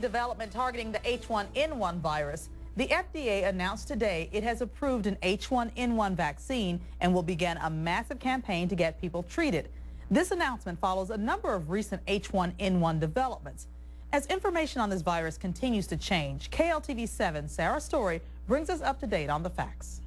Development targeting the H1N1 virus. The FDA announced today it has approved an H1N1 vaccine and will begin a massive campaign to get people treated. This announcement follows a number of recent H1N1 developments. As information on this virus continues to change, KLTV 7 Sarah Story brings us up to date on the facts.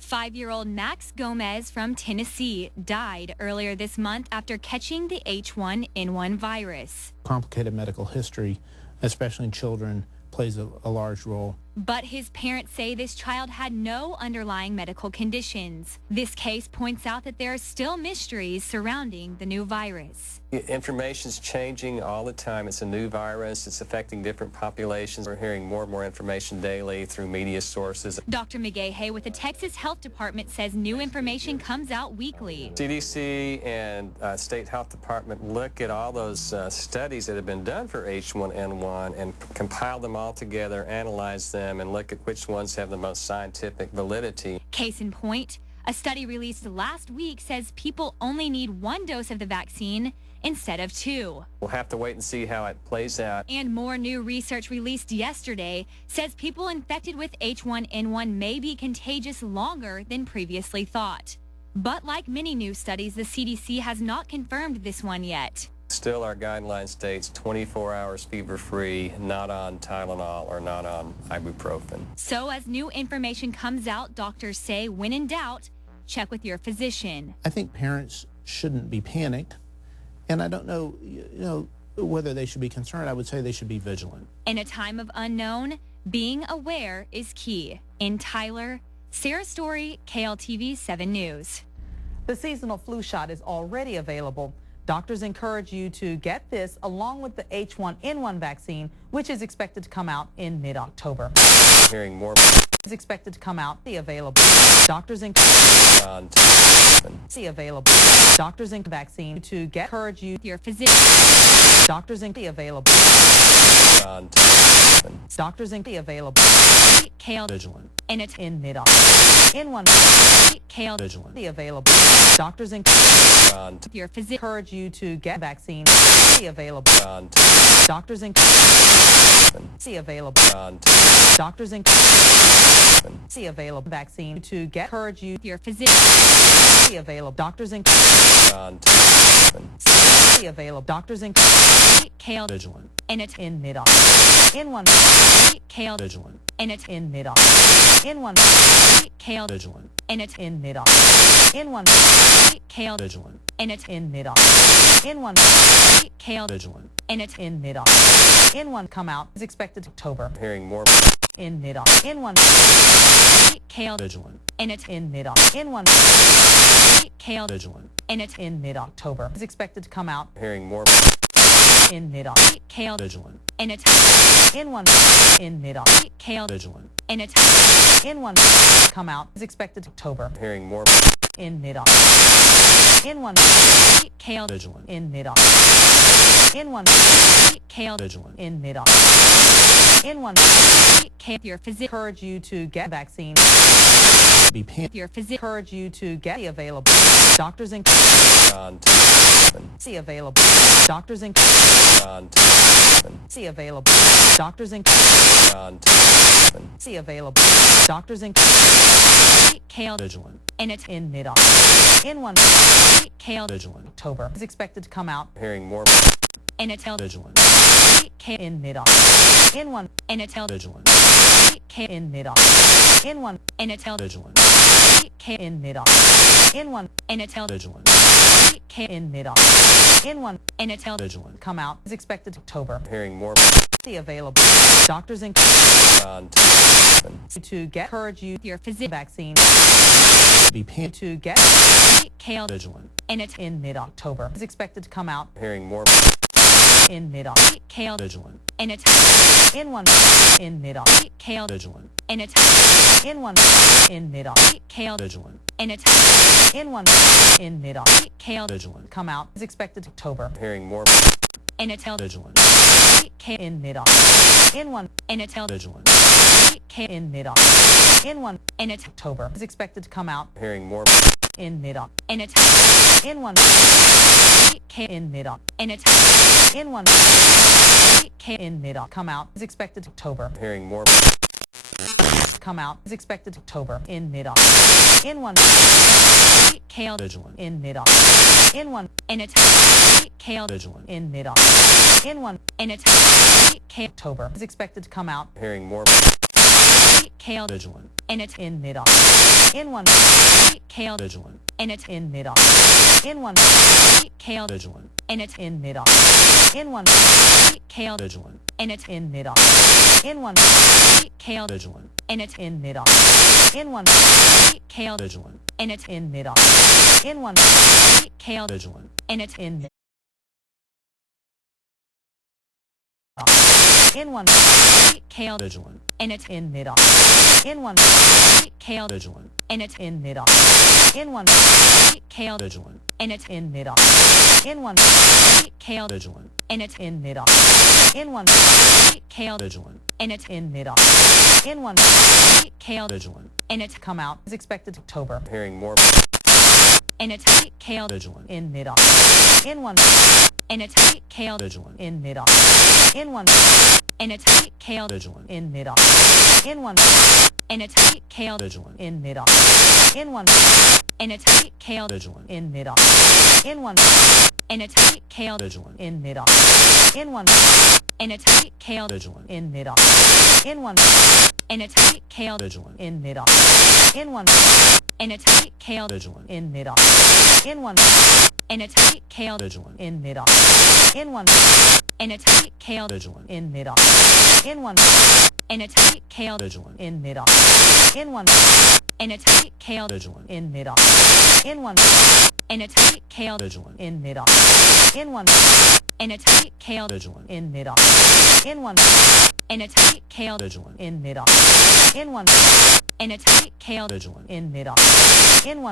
5-year-old Max Gomez from Tennessee died earlier this month after catching the H1N1 virus. Complicated medical history, especially in children, plays a large role. But his parents say this child had no underlying medical conditions. This case points out that there are still mysteries surrounding the new virus. Information's changing all the time. It's a new virus. It's affecting different populations. We're hearing more and more information daily through media sources. Dr. McGahey with the Texas Health Department says new information comes out weekly. CDC and State Health Department look at all those studies that have been done for H1N1 and compile them all together, analyze them, and look at which ones have the most scientific validity. Case in point, a study released last week says people only need 1 dose of the vaccine instead of 2. We'll have to wait and see how it plays out. And more new research released yesterday says people infected with H1N1 may be contagious longer than previously thought. But like many new studies, the CDC has not confirmed this one yet. Still, our guideline states 24 hours fever-free, not on Tylenol or not on ibuprofen. So as new information comes out, doctors say when in doubt, check with your physician. I think parents shouldn't be panicked, and I don't know, whether they should be concerned. I would say they should be vigilant. In a time of unknown, being aware is key. In Tyler, Sarah Story, KLTV 7 News. The seasonal flu shot is already available. Doctors encourage you to get this along with the H1N1 vaccine, which is expected to come out in mid-October. Hearing more. Is expected to come out. The available. Doctors encourage available. Doctors in vaccine to encourage you your physician. Doctors in the available. Doctors in the available. Vigilant. In mid-October. Vigilant. The available. Doctors in your physician encourage you to get vaccine. The available. Doctors in see available. Doctors in see available vaccine to get encourage you your physician see available. Doctors in see available. Doctors in Vigilant. in mid-October. In one Vigilant. in mid-October. In one Vigilant. in mid-October. In one Vigilant. in mid-October. In one Vigilant. in mid-October. In one come out is expected October. Hearing more. In mid-October. In one Vigilant. in mid-October. In one Vigilant. in mid-October is expected to come out. Hearing more. In mid-October. Vigilant. In one in mid-October. Vigilant. In one come out is expected October. Hearing more. In mid-October. In one Vigilant. in mid-October. In one Vigilant. in mid-October. In one your physician encourage you to get vaccine. Be panicked. your physician Encourage you to get the available. Doctors in see available. Doctors in see available. Doctors in see available. Doctors in Vigilant. in mid-October. In one Vigilant. October is expected to come out. Hearing more. Vigilant. In mid-October. In one Vigilant. in mid-October. In one Vigilant. in mid-October. In one Vigilant. in mid-October. In one Vigilant. come out is expected October. Hearing more. See available. Doctors in to get encourage you your physician vaccine Be panicked. to get Vigilant. in mid-October is expected to come out. Hearing more. In mid-October. Vigilant. In one in mid-October. Vigilant. In one in mid-October. Vigilant. In one in mid-October. Vigilant. Come out is expected October. Hearing more. Vigilant. In mid-October. In one Vigilant. in mid-October. In one October is expected to come out. Hearing more. in mid-October. In a tight In one in mid-October. in a tight In one in mid-October. Come out is expected October. Hearing more. Come out is expected October. In mid-October. In one KL Vigilant. in mid-October. In one in a tight KL Vigilant. in mid-October. In one in a tight KL October is expected to come out Hearing more. KL Vigilant. in a in mid-October. In one KL Vigilant. in a in mid-October. In one KL Vigilant. in a in mid-October. In one KL Vigilant. in a in mid-October. In one KL Vigilant. in a in mid-October. In one KL Vigilant. in a in mid-October. In one KL Vigilant. in a in in one KL Vigilant. in a in mid-October. In one KL Vigilant. in a in mid-October. In one KL Vigilant. in a in mid-October. In one KL Vigilant. in a in mid-October. In one KL Vigilant. in a in mid-October. In one KL Vigilant. in a come out is expected October. Hearing more. in a tight KL Vigilant. In mid-October. In one in a tight KL Vigilant. in mid-October. In one in a tight KL Vigilant. in mid-October. In one in a tight KL Vigilant. in mid-October. In one in a tight KL Vigilant. in mid-October. In one in a tight KL Vigilant. in mid-October. In one in a tight KL Vigilant. in mid-October. In one in a tight KL Vigilant. in mid-October. In one in a tight KL Vigilant. in mid-October. In one in a tight KL Vigilant. in mid-October. In one in a tight KL Vigilant. in mid-October. In one in a tight KL Vigilant. in mid-October. In one in a tight KL Vigilant. in mid-October. In one in a tight KL Vigilant. in mid-October. In one in a tight KL Vigilant. in mid-October. In one in a tight KL Vigilant. in mid-October. In one in a tight KL Vigilant. in mid-October. In one